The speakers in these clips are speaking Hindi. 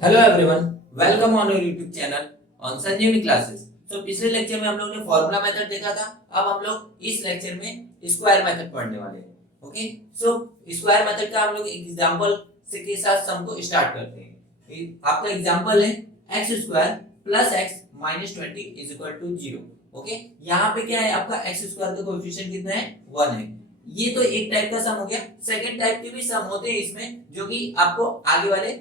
Hello everyone, welcome on your YouTube channel on Sanjeevani classes. तो पिछले लेक्चर में हम लोग ने फॉर्मूला मेथड देखा था। अब हम लोग इस लेक्चर में स्क्वायर मेथड पढ़ने वाले हैं। ओके, सो स्क्वायर मेथड का हम लोग एग्जांपल से के साथ सम को स्टार्ट करते हैं। आपका एग्जांपल है x square plus x minus 20 is equal to 0। Okay, यहाँ पे क्या है, आपका x स्क्वायर का कोएफिशिएंट कितना है, 1 है। ये तो एक टाइप का सम हो गया। सेकंड टाइप के भी सम होते हैं इसमें, जो कि आपको आगे वाले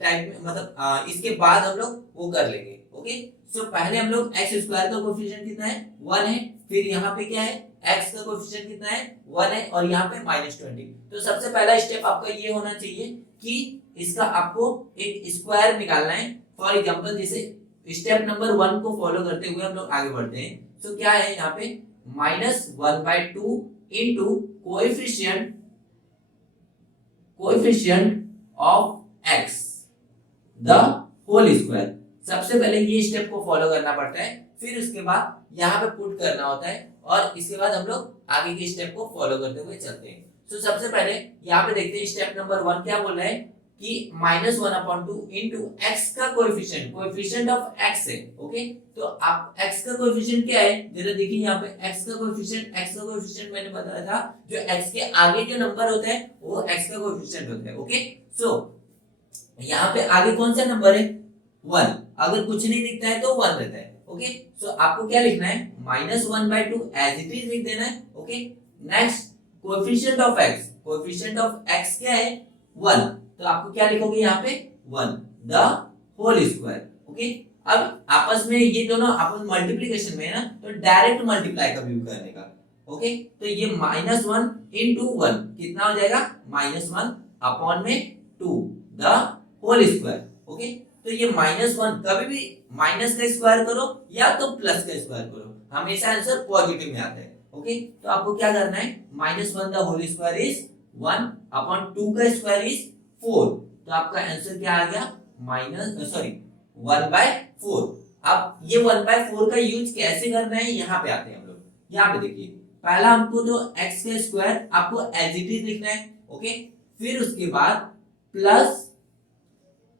टाइप में मतलब इसके बाद हम लोग वो कर लेंगे। ओके, सो पहले हम लोग एक्स स्क्वायर का कोएफिशिएंट कितना है, 1 है। फिर यहाँ पे क्या है, एक्स का कोएफिशिएंट कितना है, 1 है, और यहाँ पे -20। तो सबसे पहला स्टेप आपका ये होना चाहिए कि इसका आपको एक स्क्वायर निकालना है। फॉर एग्जांपल, जैसे स्टेप नंबर 1 को फॉलो करते हुए हम लोग आगे बढ़ते हैं। तो क्या है यहाँ पे, -1/2 into coefficient of x the whole square. सबसे पहले ये स्टेप को फॉलो करना पड़ता है, फिर उसके बाद यहाँ पे पुट करना होता है, और इसके बाद हम लोग आगे के स्टेप को फॉलो करते हुए चलते हैं। तो सबसे पहले यहाँ पे देखते हैं स्टेप नंबर 1 क्या बोल रहा है कि -1/2 इनटू एक्स का कोएफिशिएंट ऑफ एक्स है। ओके, तो आप एक्स का कोएफिशिएंट क्या है, जरा देखिए यहाँ पे एक्स का कोएफिशिएंट मैंने बताया था, जो एक्स के आगे जो नंबर होता है वो एक्स का कोएफिशिएंट होता है। ओके, सो यहाँ पे आगे कौन सा नंबर है, 1। अगर कुछ नहीं दिखता है तो 1 रहता है। ओके, सो आपको क्या लिखना है, -1/2 एज इट इज लिख देना है। Okay, next coefficient of x क्या है, 1। तो आपको क्या लिखोगे यहाँ पे, 1 द होल स्क्वायर। ओके, अब आपस में ये दोनों आपस मल्टीप्लिकेशन में है ना, तो डायरेक्ट मल्टीप्लाई का व्यू करने का। ओके, तो ये -1 इनटू 1 कितना हो जाएगा, -1 अपॉन में 2 द होल स्क्वायर। ओके, तो ये -1 कभी भी माइनस का स्क्वायर करो या तो प्लस का स्क्वायर करो, हमेशा आंसर पॉजिटिव में आता है। ओके, तो आपको क्या करना है, -1 the whole square is 1 upon 2 का स्क्वायर इज 4। तो आपका आंसर क्या आ गया, 1/4। अब ये 1/4 का यूज कैसे करना है, यहाँ पे आते हैं हम लोग। यहाँ पे देखिए, पहला हमको तो x का स्क्वायर आपको एज इट इज लिखना है। ओके, फिर उसके बाद प्लस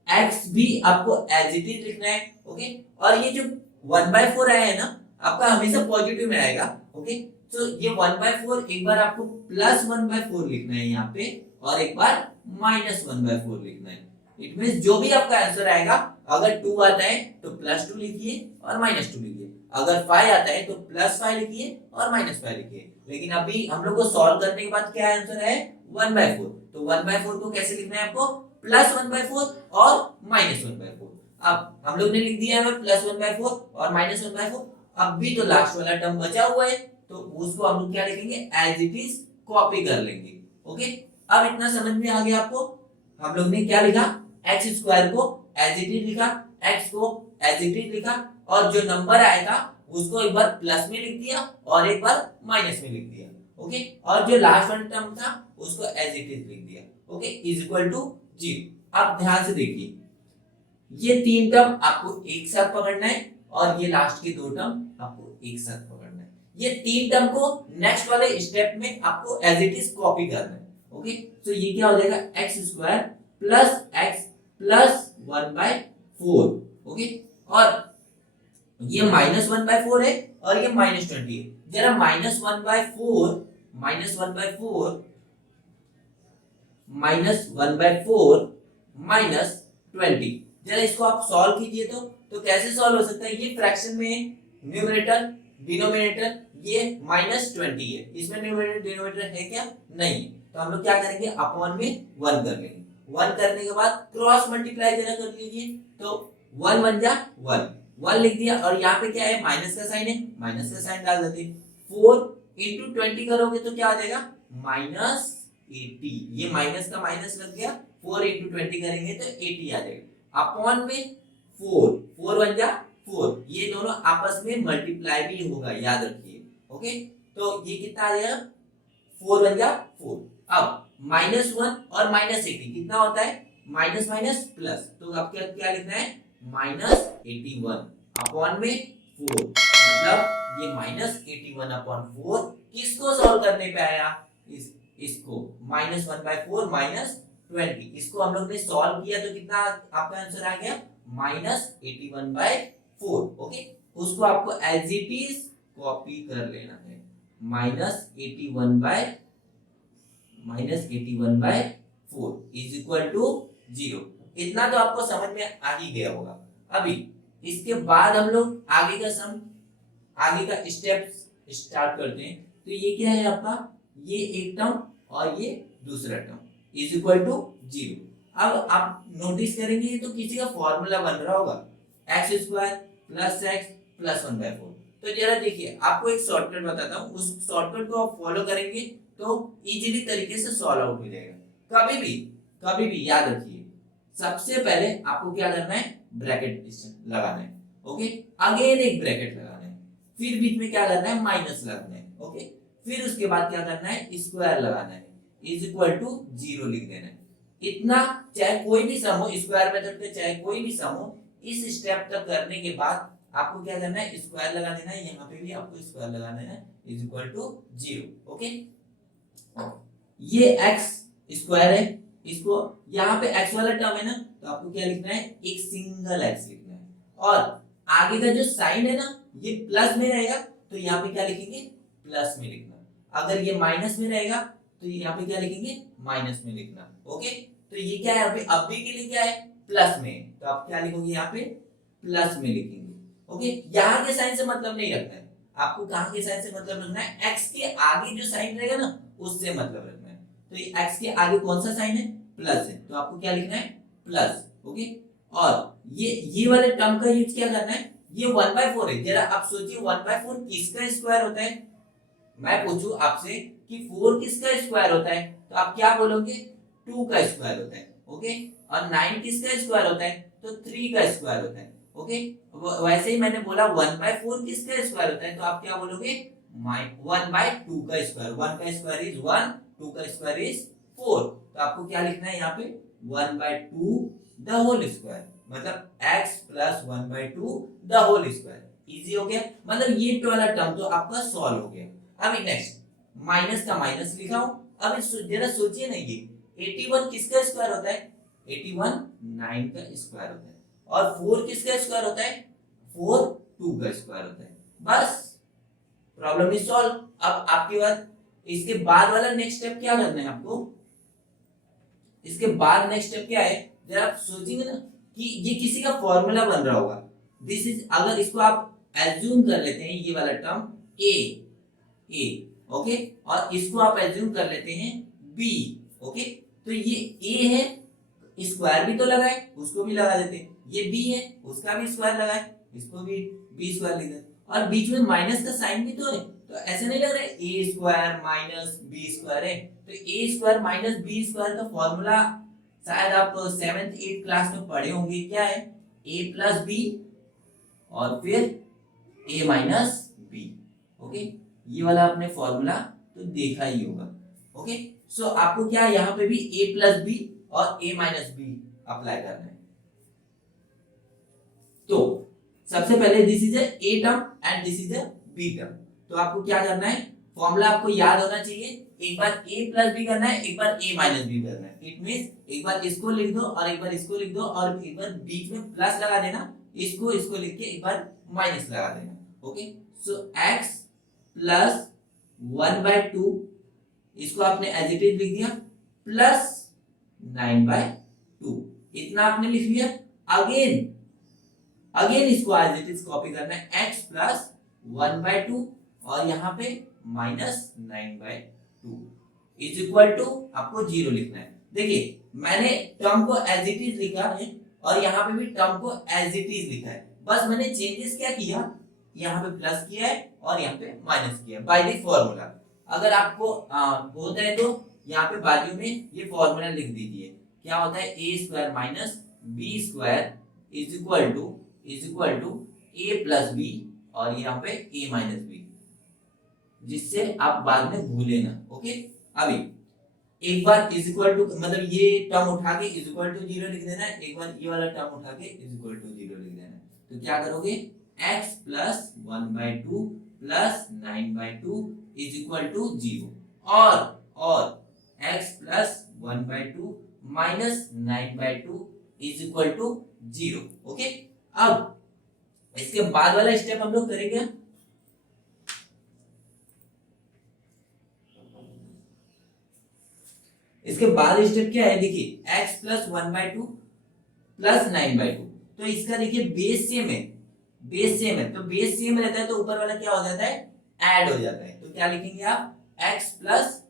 x भी आपको एज इट इज लिखना है। ओके, और ये जो 1/4 आया है ना, आपका हमेशा पॉजिटिव में आएगा। ओके, तो ये 1/4 एक बार आपको +1/4 लिखना है यहाँ पे, और एक बार -1/4 लिखना है। इट मींस जो भी आपका आंसर आएगा, अगर 2 आता है तो +2 लिखिए और -2 लिखिए, अगर 5 आता है तो +5 लिखिए और -5 लिखिए। लेकिन अभी हम लोग को सॉल्व करने के बाद क्या आंसर है, 1/4। तो 1/4 को कैसे लिखना है आपको, +1/4 और -1/4। अब हम लोग ने लिख दिया है +1/4 और -1/4। अब भी तो लास्ट वाला टर्म बचा हुआ है, तो उसको हम लोग क्या लिखेंगे, एज इट इज कॉपी कर लेंगे। ओके, अब इतना समझ में आ गया आपको। हम लोग ने क्या लिखा, एक्स स्क्वायर को एज इट इज लिखा, एक्स को एज इट इज लिखा, और जो नंबर आएगा उसको एक बार प्लस में लिख दिया और एक बार माइनस में लिख दिया। ओके, और जो लास्ट वाला टर्म था उसको एज इट इज लिख दिया। Okay, is equal to 0। अब ध्यान से देखिए, ये 3 टर्म आपको एक साथ पकड़ना है, और ये लास्ट के 2 टर्म आपको एक साथ पकड़ना है। ये 3 टर्म को नेक्स्ट वाले स्टेप में आपको एज इट इज कॉपी करना है। ओके, तो ये क्या हो जाएगा, x square plus x plus 1/4। Okay, और ये -1/4 है और ये -20 है। जरा -1/4 -20, जरा इसको आप सॉल्व कीजिए। तो कैसे सॉल्व हो सकता है, ये फ्रैक्शन में न्यूमरेटर डिनोमिनेटर ये -20 है, इसमें न्यूमरेटर डिनोमिनेटर है क्या, नहीं। तो हम लोग क्या करेंगे, अपॉन में 1 कर लेंगे। 1 करने के बाद क्रॉस मल्टीप्लाई जरा कर लीजिए, तो 1 बन जा 1 लिख दिया, और यहाँ पे क्या है, माइनस का साइन है, माइनस का साइन डाल देते। 4 इंटू 20 करोगे तो क्या आ जाएगा, -80। ये माइनस का माइनस लग गया, 4 इंटू 20 करेंगे तो 80 आ जाएगा, अपॉन में 4 बन जा 4। ये दोनों आपस में मल्टीप्लाई भी होगा, याद रखिए। ओके, तो ये कितना आ जाएगा, 4 बन जा 4। अब -1 और -80 कितना होता है, माइनस माइनस प्लस, तो अब क्या क्या लिखना है, -81 अपॉन में 4। मतलब ये -81 अपॉन 4 किसको सॉल्व करने पे आया, इसको -1/4 20। इसको हम लोग ने सॉल्व किया तो कितना आपका आंसर आ गया -81/4। ओके, उसको आपको एज इट इज कॉपी कर लेना है, -81/4 इज इक्वल टू 0। इतना तो आपको समझ में आ ही गया होगा। अभी इसके बाद हम लोग आगे का स्टेप स्टार्ट करते हैं। तो ये क्या है आपका, ये एक टर्म और ये दूसरा टर्म इज इक्वल टू 0। अब आप नोटिस करेंगे तो किसी का फॉर्मूला बन रहा होगा x² + x + 1/4। तो जरा देखिए, आपको एक शॉर्टकट बताता हूँ, उस शॉर्टकट को आप फॉलो करेंगे तो इजीली तरीके से सॉल्व आउट हो जाएगा। कभी भी याद रखिए, सबसे पहले आपको क्या करना है, ब्रैकेट लगाना है। ओके, अगेन एक ब्रैकेट लगाना है, फिर बीच में क्या करना है, माइनस लगाना है। ओके, फिर उसके बाद क्या करना है, स्क्वायर लगाना है, इज इक्वल टू 0 लिख देना है। इतना, चाहे कोई भी सम हो, स्क्वायर मेथड पे चाहे कोई भी सम हो, इस स्टेप तक करने के बाद आपको क्या करना है, स्क्वायर लगा देना है, यहाँ पे भी आपको स्क्वायर लगाना है, इज इक्वल टू 0। ओके, ये x स्क्वायर है, इसको यहाँ पे x वाला टर्म है ना, तो आपको क्या लिखना है, एक सिंगल x लिखना है। और आगे का जो साइन है ना, ये प्लस में रहेगा तो यहाँ पे क्या लिखेंगे, प्लस में लिखना। अगर ये माइनस में रहेगा तो यहाँ पे क्या लिखेंगे, माइनस में लिखना। ओके, तो ये क्या है, अभी अभी के लिए क्या है, प्लस में, तो आप क्या लिखोगे, यहाँ पे प्लस में लिखेंगे। ओके, यहाँ के साइन से मतलब नहीं रखना है आपको, कहाँ के साइन से मतलब रखना है, x के आगे जो साइन रहेगा ना, उससे मतलब रखना है। तो ये x के आगे कौन सा साइन है, प्लस है, तो आपको क्या लिखना है, प्लस। ओके, और ये वाले टर्म का यूज क्या करना है, ये 1/4 है। जरा आप सोचिए 1/4 किसका स्क्वायर होता है। मैं पूछूं आपसे कि 4 किसका स्क्वायर होता है, तो आप क्या बोलोगे, 2 का स्क्वायर होता है। ओके, और 9 किसका स्क्वायर होता है, तो 3 का स्क्वायर होता है। ओके, वैसे ही मैंने बोला 1/4 किसका स्क्वायर होता है, तो आप क्या बोलोगे, 1/2 का स्क्वायर। 1 का स्क्वायर इज 1, 2 का स्क्वायर इज 4। तो आपको क्या लिखना है यहाँ पे, 1/2 द होल स्क्वायर, मतलब x + 1/2 the whole square. Easy हो गया, मतलब ये वाला टर्म तो आपका सॉल्व हो गया। अभी नेक्स्ट, माइनस का माइनस लिखा हूं। अब जरा सोचिए ना, ये 81 किसका स्क्वायर होता है, 81 9 का स्क्वायर होता है। और 4 किसका स्क्वायर होता है, 4 2 का स्क्वायर होता है। बस, प्रॉब्लम इज सॉल्व। अब आपके बाद इसके बाद वाला नेक्स्ट स्टेप क्या करना है आपको, इसके बाद नेक्स्ट स्टेप क्या है, जरा आप सोचेंगे ना कि ये किसी का फॉर्मूला बन रहा होगा। दिस इज, अगर इसको आप एज्यूम कर लेते हैं, ये वाला टर्म ए, ओके, और इसको आप एज्यूम कर लेते हैं बी। ओके, तो ये ए है, स्क्वायर भी तो लगाए, उसको भी लगा देते हैं। ये बी है, उसका भी स्क्वायर लगाए, इसको भी बी स्क्वायर लिख देते। और बीच में माइनस का साइन भी तो है, तो ऐसे नहीं लग रहा है ए स्क्वायर माइनस बी स्क्वायर है। तो ए स्क्वायर माइनस बी स्क्वायर का फॉर्मूला शायद आप 7th 8th क्लास में पढ़े होंगे। क्या है, a + b और फिर a - b। ओके, ये वाला आपने फॉर्मूला तो देखा ही होगा। ओके, सो आपको क्या यहाँ पे भी a + b और a - b अप्लाई करना है। तो सबसे पहले this is A term and this is B term. तो आपको क्या करना है, फॉर्मूला आपको याद होना चाहिए। एक बार a + b करना है, एक बार a - b करना है। इट मींस एक बार इसको लिख दो और एक बार इसको लिख दो और एक बार बीच में प्लस लगा देना, इसको लिख के एक बार माइनस लगा देना। ओके, सो x + 1/2, इसको आपने एज इट इज लिख दिया, प्लस 9/2, इतना आपने लिख लिया। अगेन इसको एज इट इज कॉपी करना है, x + 1/2 और यहाँ पे -9/2 इज इक्वल टू आपको 0 लिखना है। देखिए, मैंने टर्म को एज इट इज लिखा है और यहाँ पे भी टर्म को एज इट इज लिखा है। बस मैंने चेंजेस क्या किया, यहाँ पे प्लस किया है और यहाँ पे माइनस किया है बाय द फॉर्मूला। अगर आपको होता है तो यहाँ पे बाजू में ये फॉर्मूला लिख दीजिए। क्या होता है, a² - b² is equal to a + b और यहाँ पे a - b, जिससे आप बाद में भूले ना। ओके, अभी एक बार इज इक्वल टू, मतलब ये टर्म उठा के इज इक्वल टू 0 लिख देना है, एक बार ये वाला टर्म उठा के इज इक्वल टू 0 लिख देना है। तो क्या करोगे, x + 1/2 + 9/2 इज इक्वल टू 0 और x + 1/2 -9/2 is equal to 0। Okay, अब इसके बाद वाला स्टेप हम लोग करेंगे। इसके बाद स्टेप क्या है, देखिए x प्लस 1/2 प्लस 9/2, तो इसका देखिए बेस सेम है, बेस सेम है, तो बेस सेम रहता है तो ऊपर वाला क्या हो जाता है, ऐड हो जाता है। तो क्या लिखेंगे आप, x प्लस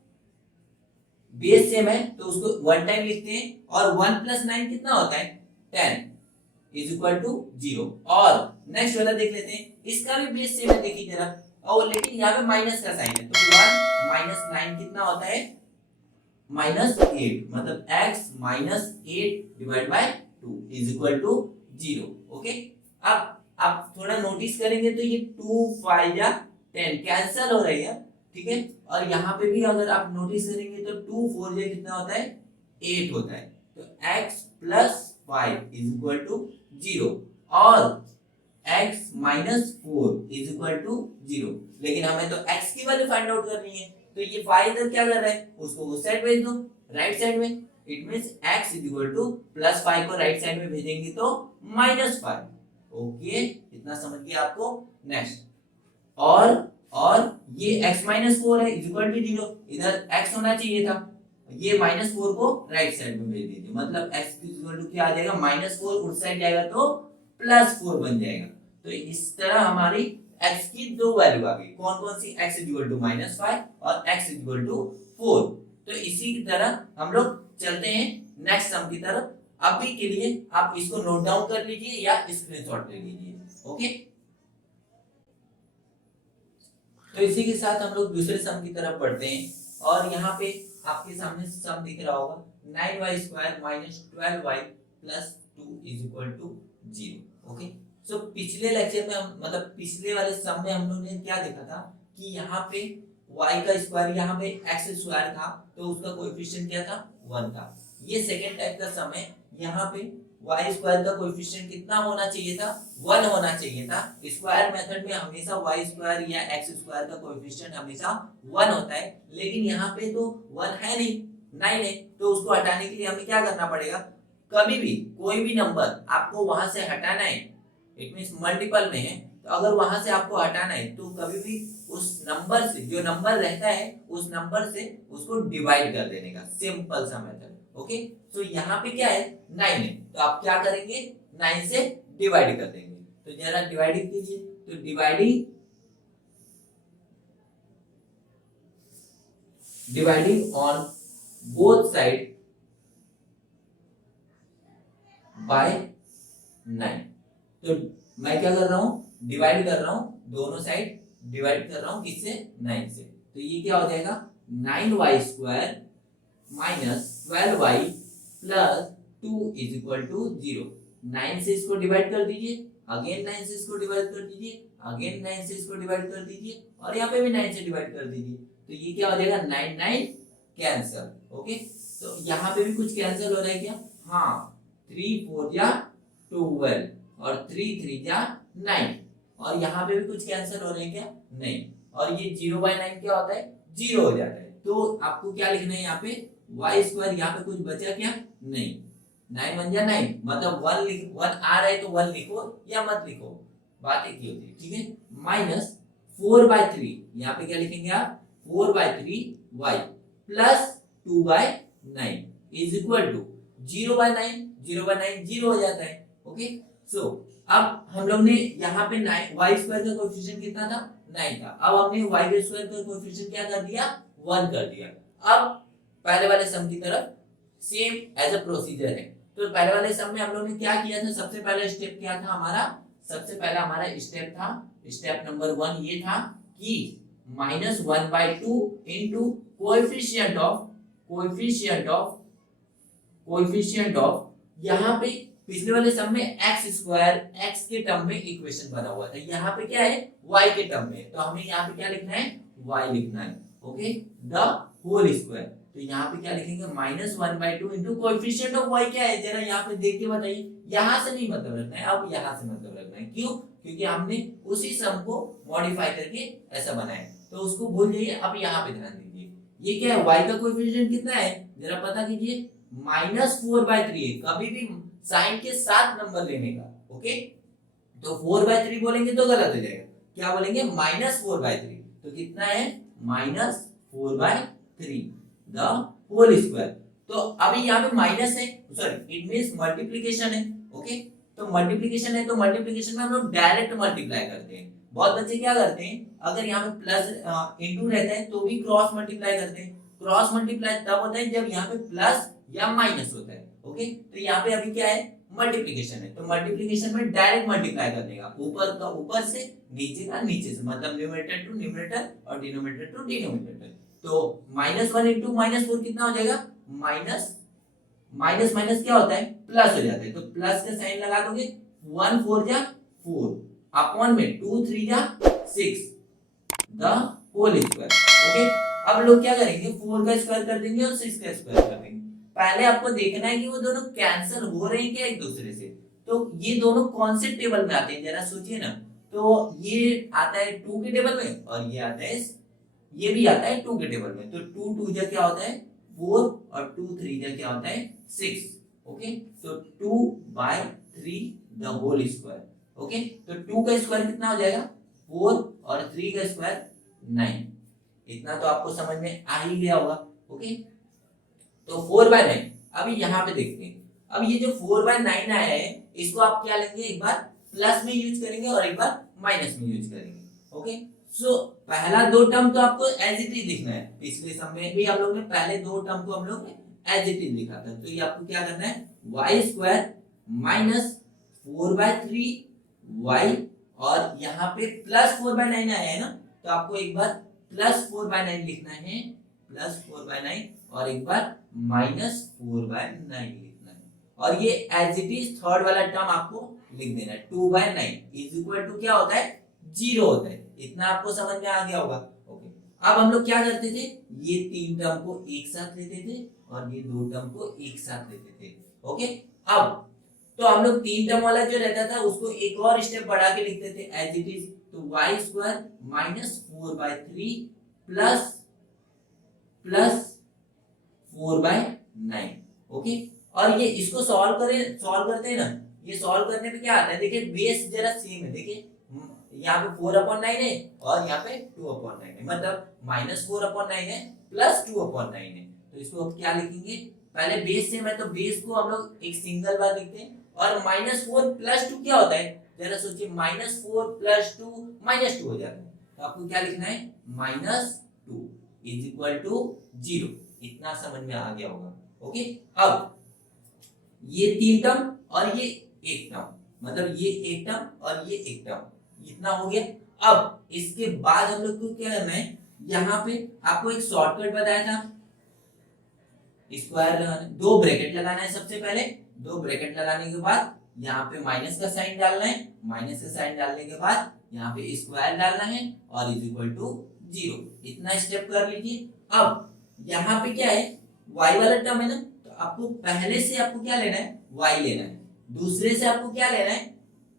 बेस सेम है तो उसको 1 टाइम लिखते हैं, और 1 प्लस 9 कितना होता है, 10 इज इक्वल टू 0। और नेक्स्ट वाला देख लेते हैं, इसका भी बेस सेम है, देखिए जरा, और लेकिन यहाँ पे माइनस का साइन है, तो 1 माइनस 9 कितना होता है, -8, मतलब x minus 8 divide by 2 is equal to 0। Okay, अब आप थोड़ा नोटिस करेंगे तो ये 2 5 या 10 कैंसिल हो रही है, ठीक है। और यहाँ पे भी अगर आप नोटिस करेंगे तो 2 4 या कितना होता है, 8 होता है, तो x plus 5 is equal to 0 और x minus 4 is equal to 0। लेकिन हमें तो x की वैल्यू फाइंड आउट करनी है, तो ये 5 इधर क्या कर रहा है, उसको उस साइड भेज दो, राइट साइड में। It means x is equal two plus 5 को राइट साइड में भेजेंगे तो -5। ओके, इतना समझ गया आपको। नेक्स्ट, और ये x माइनस 4 है इज इक्वल टू 0, इधर x होना चाहिए था, ये -4 को राइट साइड में भेज दीजिए, मतलब x इज इक्वल टू क्या आ जाएगा, -4 उस साइड जाएगा तो +4 बन जाएगा। तो इस तरह हमारी x की दो वैल्यू आ गई, कौन कौन सी, x इज इक्वल टू -5 और x इज इक्वल टू 4। तो इसी की तरह हम लोग चलते हैं नेक्स्ट सम की तरफ। अभी के लिए आप इसको नोट डाउन कर लीजिए या स्क्रीनशॉट ले लीजिए। ओके, तो इसी के साथ हम लोग दूसरे सम की तरफ बढ़ते हैं, और यहाँ पे आपके सामने सम दिख रहा होगा, 9y² minus 12y plus 2 is equal to 0। Okay, so पिछले लेक्चर में हम, मतलब पिछले वाले सम में हम लोग ने क्या देखा था कि यहाँ पे y का स्क्वायर, यहाँ पे x स्क्वायर था तो उसका कोएफिशिएंट क्या था, 1 था। ये सेकेंड टाइप का सम है, यहाँ पे y स्क्वायर का कोएफिशिएंट कितना होना चाहिए था, 1 होना चाहिए था। स्क्वायर मेथड में हमेशा y स्क्वायर या x स्क्वायर का कोएफिशिएंट हमेशा 1 होता है, लेकिन यहाँ पे तो 1 है नहीं, 9 है, तो उसको हटाने के लिए हमें क्या करना पड़ेगा, कभी भी कोई भी नंबर आपको वहां से हटाना है, इट मींस मल्टीपल में है, तो अगर वहां से आपको हटाना है तो कभी भी उस नंबर से, जो नंबर रहता है उस नंबर से उसको डिवाइड कर देने का, सिंपल सा मेथड। ओके, तो यहाँ पे क्या है, 9 है, तो आप क्या करेंगे, 9 से डिवाइड कर देंगे। तो जरा डिवाइडिंग कीजिए, तो dividing on both side by 9। तो मैं क्या कर रहा हूं, डिवाइड कर रहा हूं, दोनों साइड डिवाइड कर रहा हूं, किससे, 9 से। तो ये क्या हो जाएगा, 9y² minus 12y plus 2 is equal to 0। 9 से इसको डिवाइड कर दीजिए, अगेन 9 से इसको डिवाइड कर दीजिए, अगेन 9 से इसको डिवाइड कर दीजिए, और यहाँ पे भी 9 से डिवाइड कर दीजिए। तो ये क्या हो जाएगा, 9 9 कैंसिल। ओके, तो यहाँ पे भी कुछ कैंसिल हो रहा है क्या, हाँ, 3 4 या 12 और 3 3 या 9, और यहाँ पे भी कुछ कैंसिल हो रहे हैं क्या, नहीं, और ये 0/9 क्या होता है, 0 हो जाता है। तो आपको क्या लिखना है यहाँ पे, y², यहाँ पे कुछ बचा क्या, नहीं, 9 1 9, मतलब 1 आ रहा है तो 1 लिखो या मत लिखो, बात एक ही होती है, ठीक है। माइनस 4/3, यहाँ पे क्या लिखेंगे आप, 4/3y plus 2/9 is equal to 0/9, 0/9 0 हो जाता है। ओके, सो अब हम लोग ने यहाँ पे y² का कोएफिशिएंट कितना था, 9 था, अब हमने y² का कोएफिशिएंट क्या कर दिया, 1 कर दिया। अब पहले वाले सम की तरफ सेम एज अ प्रोसीजर है। तो पहले वाले सम में हम लोग ने क्या किया था, सबसे पहला स्टेप क्या था हमारा, सबसे पहला हमारा स्टेप था, स्टेप नंबर 1 ये था कि -1/2 इनटू कोएफिशिएंट ऑफ यहाँ पे पिछले वाले सम में x² x के टर्म में इक्वेशन बना हुआ था, यहाँ पे क्या है, y के टर्म में, तो हमें यहाँ पे क्या लिखना है, y लिखना है। ओके, द होल स्क्वायर, तो यहाँ पे क्या लिखेंगे, -1/2 इनटू कोएफिशिएंट ऑफ y क्या है, जरा यहाँ पे देख के बताइए, यहाँ से नहीं मतलब रखना है, अब यहाँ से मतलब रखना है, क्यों, क्योंकि हमने उसी सम को मॉडिफाई करके ऐसा बनाया, तो उसको भूल जाइए, अब यहाँ पे ध्यान दीजिए, ये क्या है, y का कोएफिशिएंट कितना है, जरा पता कीजिए, -4/3 है, कभी भी साइन के साथ नंबर लेने का। ओके, तो 4/3 बोलेंगे तो गलत हो जाएगा, क्या बोलेंगे -4/3। तो कितना है -4/3 द होल स्क्वायर। तो अभी यहाँ पे माइनस है, सॉरी इट मींस मल्टीप्लिकेशन है। ओके, तो मल्टीप्लिकेशन है तो मल्टीप्लिकेशन में हम लोग डायरेक्ट मल्टीप्लाई करते हैं। बहुत बच्चे क्या करते हैं, अगर यहाँ पे प्लस इंटू रहता है तो भी क्रॉस मल्टीप्लाई करते हैं। क्रॉस मल्टीप्लाई तब होता है जब यहाँ पे प्लस या माइनस होता है। ओके, तो यहाँ पे अभी क्या है मल्टीप्लिकेशन है, तो मल्टीप्लिकेशन में डायरेक्ट मल्टीप्लाई करने का, ऊपर का ऊपर से, नीचे का नीचे से, मतलब न्यूमरेटर टू न्यूमरेटर और डिनोमिनेटर टू डिनोमिनेटर। तो -1 इंटू -4 कितना हो जाएगा, माइनस माइनस माइनस क्या होता है प्लस हो जाता है, तो प्लस का साइन लगा दोगे, 1 4 जा 4 अपॉन में 2 3 जा 6 द होल स्क्वायर। ओके, अब लोग क्या करेंगे 4 का स्क्वायर कर देंगे और 6 का स्क्वायर कर देंगे। पहले आपको देखना है कि वो दोनों कैंसिल हो रहे हैं क्या एक दूसरे से। तो ये दोनों कौन से टेबल में आते हैं जरा सोचिए ना। तो ये आता है 2 के टेबल में और ये आता है, ये भी आता है 2 के टेबल में। तो 2 2 जा क्या होता है 4 और 2 3 जा क्या होता है 6। ओके, तो 2/3 द होल स्क्वायर। ओके, तो 2 का स्क्वायर कितना हो जाएगा 4 और 3 का स्क्वायर 9। इतना तो आपको समझ में आ ही गया होगा। ओके, तो 4/9 अभी यहाँ पे देखते हैं। अब ये जो 4/9 आया है इसको आप क्या लेंगे, एक बार प्लस में यूज करेंगे और एक बार माइनस में यूज करेंगे। ओके, सो पहला दो टर्म तो आपको एज इट इज लिखना है। पिछले सम में भी हम लोग ने पहले दो टर्म को हम लोग ने एज इट इज लिखा था। तो ये आपको क्या करना है y² माइनस 4/3 y, और यहाँ पे +4/9 आया है ना, तो आपको एक बार +4/9 लिखना है, +4/9, और एक बार -4/9 लिखना है। और ये एज इट इज थर्ड वाला टर्म आपको लिख देना है, 2/9 इज इक्वल टू क्या होता है 0 होता है। इतना आपको समझ में आ गया होगा। ओके, अब हम लोग क्या करते थे, ये तीन टर्म को एक साथ लेते थे और ये दो टर्म को एक साथ लेते थे। ओके, अब तो हम लोग तीन टर्म वाला जो रहता था उसको एक और स्टेप बढ़ा के लिखते थे एज इट इज। तो y² माइनस 4/3 प्लस 4/9। ओके, और ये इसको सॉल्व करते हैं ना, ये सॉल्व करने पे क्या आता है देखिए, बेस जरा सेम है। देखिए यहाँ पे 4/9 है और यहाँ पे 2/9 है, मतलब -4/9 है प्लस 2/9 है। तो इसको अब क्या लिखेंगे, पहले बेस सेम है तो बेस को हम लोग एक सिंगल बार लिखते हैं। और -4 + 2 क्या होता है जरा सोचिए, -4 + 2 -2 हो जाता है। तो आपको क्या लिखना है -2 इज इक्वल टू 0। इतना समझ में आ गया होगा। ओके, अब ये तीन टर्म और ये एक टर्म, मतलब ये एक टर्म और ये एक टर्म, इतना हो गया। अब इसके बाद हम लोग को क्या करना है, यहाँ पे आपको एक शॉर्टकट बताया था, स्क्वायर लगाना, दो ब्रैकेट लगाना है। सबसे पहले दो ब्रैकेट लगाने के बाद यहाँ पे माइनस का साइन डालना है, माइनस का साइन डालने के बाद यहाँ पे स्क्वायर डालना है और इज इक्वल टू 0। इतना स्टेप कर लीजिए। अब यहाँ पे क्या है y वाला टर्म है ना, तो आपको पहले से आपको क्या लेना है y लेना है, दूसरे से आपको क्या लेना है,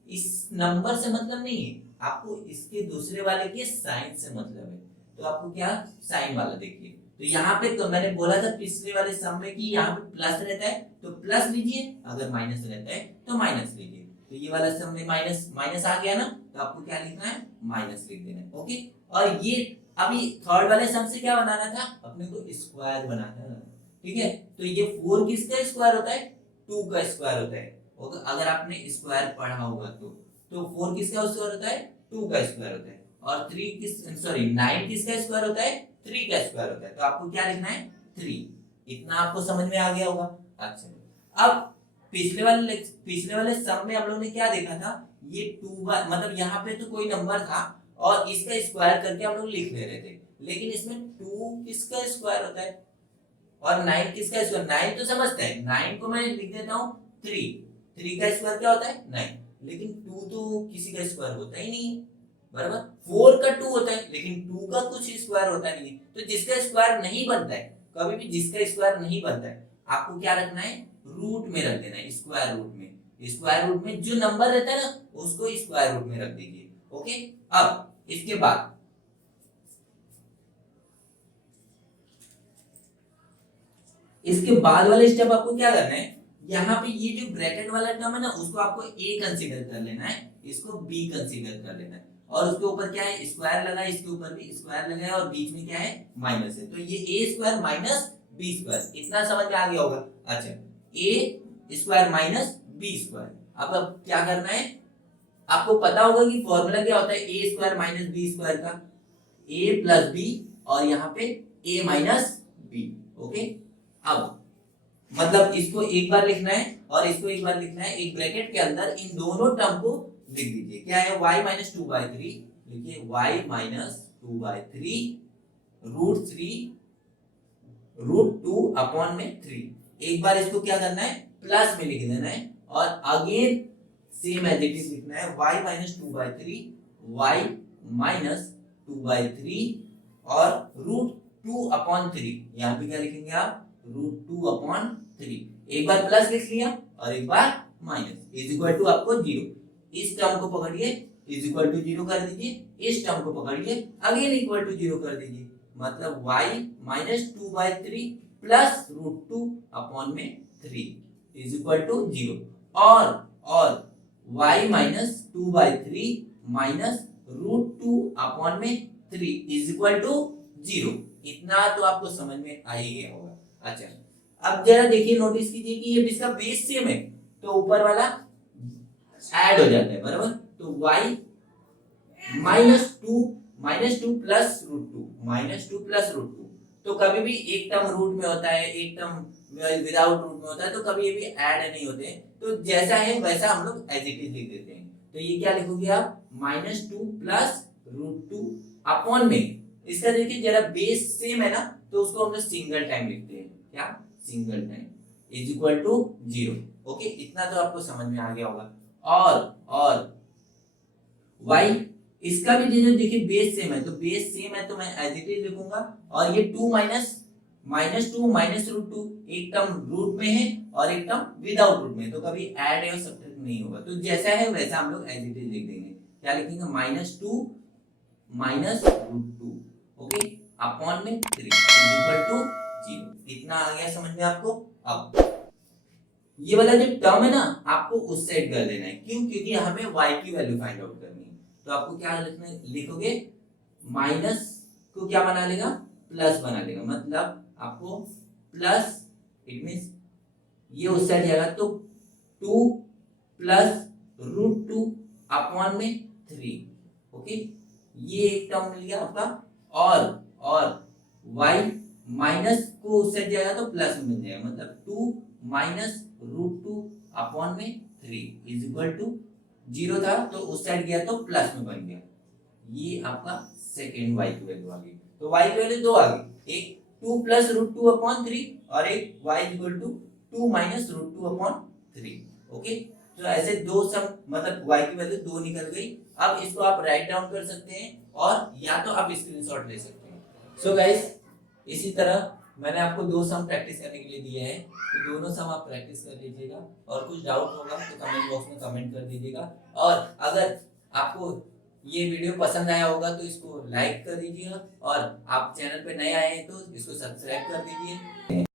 इस नंबर से मतलब नहीं है, आपको इसके दूसरे वाले के साइन से मतलब है। तो आपको क्या साइन वाला देखिए, तो यहाँ पे तो मैंने बोला था पिछले वाले सम में कि यहाँ पे प्लस रहता है तो प्लस लीजिए, अगर माइनस रहता है तो माइनस लीजिए। तो ये वाला सम में माइनस माइनस आ गया ना, तो आपको क्या लिखना है माइनस लिख देना है। ओके, और ये अभी थर्ड वाले सम से क्या बनाना था, अपने को स्क्वायर बनाना है। ठीक है, तो ये 4 किसका स्क्वायर होता है 2 का स्क्वायर होता है। अगर आपने स्क्वायर पढ़ा होगा तो 4 किसका स्क्वायर होता है 2 का स्क्वायर होता है, और 9 किसका स्क्वायर होता है 3 का स्क्वायर होता है। तो आपको क्या लिखना है 3। इतना आपको समझ में आ गया होगा। अच्छा, अब पिछले वाले सम में हम लोग ने क्या देखा था, ये 2 मतलब यहाँ पे तो कोई नंबर था और इसका स्क्वायर करके हम लोग लिख ले रहे थे, लेकिन इसमें 2 किसका स्क्वायर होता है और 9 किसका स्क्वायर, 9 तो समझते हैं, 9 को मैं लिख देता हूँ 3 का स्क्वायर क्या होता है 9, लेकिन 2 तो किसी का स्क्वायर होता ही नहीं है, बराबर। 4 का 2 होता है लेकिन 2 का कुछ स्क्वायर होता नहीं है। तो जिसका स्क्वायर नहीं बनता है, कभी भी जिसका स्क्वायर नहीं बनता है, आपको क्या रखना है रूट में रख देना है, स्क्वायर रूट में। स्क्वायर रूट में जो नंबर रहता है ना उसको स्क्वायर रूट में रख दीजिए। ओके, अब इसके बाद इसके बाद वाले स्टेप आपको क्या करना है, यहाँ पे ये जो ब्रैकेट वाला टर्म है ना उसको आपको a कंसीडर कर लेना है, इसको b कंसीडर कर लेना है, और उसके ऊपर क्या है स्क्वायर लगा, इसके ऊपर भी स्क्वायर लगा है, और बीच में क्या है माइनस है, तो ये a square minus b square, इतना समझ में आ गया होगा। अच्छा, a square minus b square, अब क्या करना है, आपको पता होगा कि फॉर्मूला क्या होता है a square minus b square का, a प्लस b और यहाँ पे a माइनस b। ओके, अब मतलब इसको एक बार लिखना है और इसको एक बार लिखना है, एक ब्रैकेट के अंदर इन दोनों टर्म को लिख दीजिए, क्या है y माइनस 2/3, लिखिए y माइनस 2/3 √2 अपॉन में 3, एक बार इसको क्या करना है प्लस में लिख देना है, और again same as it is लिखना है y माइनस 2/3 y माइनस 2/3 और √2 अपॉन 3, यहाँ पे क्या लिखेंगे आप √2 अपॉन 3, एक बार प्लस लिख लिया और एक बार माइनस, इज इक्वल टू आपको 0, इस टर्म को पकड़िए इज इक्वल टू 0 कर दीजिए, इस टर्म को पकड़िए अगेन इक्वल टू 0 कर दीजिए, मतलब y माइनस 2/3 प्लस √2 अपॉन में 3 इज इक्वल टू 0, और y माइनस 2/3 माइनस √2 अपॉन में 3 इज इक्वल टू 0, इतना तो आपको समझ में आ ही गया होगा। अच्छा, अब जरा देखिए नोटिस कीजिए कि ये इसका बेस सेम है तो ऊपर वाला ऐड हो जाता है, बराबर, तो y -2 प्लस √2 तो कभी भी एक टर्म रूट में होता है, एक टर्म विदाउट रूट में होता है, तो कभी ये भी ऐड नहीं होते, तो जैसा है वैसा हम लोग एज इट इज लिख देते हैं, तो ये क्या लिखोगे आप -2 प्लस √2 अपॉन में, इसका देखिए जरा बेस सेम है ना तो उसको हम लोग सिंगल टाइम लिखते हैं, क्या single time is equal to 0। Okay, इतना तो आपको समझ में आ गया होगा। और y इसका भी जो देखिए बेस सेम है, तो बेस सेम है तो मैं एज इट इज लिखूंगा, और ये 2 -2 माइनस √2 एक टर्म रूट में है और एक टर्म विदाउट रूट में, तो कभी ऐड या सब्ट्रैक्ट नहीं होगा, तो जैसा है वैसा हम लोग एज इट इज लिख देंगे, क्या लिखेंगे -2 माइनस √2 ओके अपॉन में 3 इक्वल टू 0, इतना आ गया समझ में आपको। अब ये वाला जो टर्म है ना आपको उस साइड कर देना है, क्यों, क्योंकि हमें y की वैल्यू फाइंड आउट करनी है, तो आपको क्या लिखोगे माइनस को क्या बना लेगा प्लस बना लेगा, मतलब आपको प्लस इट मींस ये उस साइड जाएगा, तो 2 प्लस √2 अपॉन में 3 ओके, ये एक टर्म मिल गया आपका, और y माइनस को उस साइड जाएगा तो प्लस में मिल जाएगा, मतलब 2 माइनस √2 अपॉन में 3 इज इक्वल टू 0 था तो उस साइड गया तो प्लस में बन गया, ये आपका सेकेंड y की वैल्यू आ गई, तो y की वैल्यू दो आ गई, एक 2 प्लस √2 अपॉन 3 और एक y equal to 2 minus √2 upon 3 okay, तो ऐसे दो सम मतलब y की वैल्यू दो निकल गई। अब इसको आप राइट डाउन कर सकते हैं और या तो आप स्क्रीनशॉट ले सकते हैं। सो गाइस, इसी तरह मैंने आपको दो सम प्रैक्टिस करने के लिए दिए हैं, तो दोनों सम आप प्रैक्टिस कर लीजिएगा, और कुछ डाउट होगा तो कमेंट बॉक्स में कमेंट कर दीजिएगा, और अगर आपको ये वीडियो पसंद आया होगा तो इसको लाइक कर दीजिएगा, और आप चैनल पे नए आए हैं तो इसको सब्सक्राइब कर दीजिए।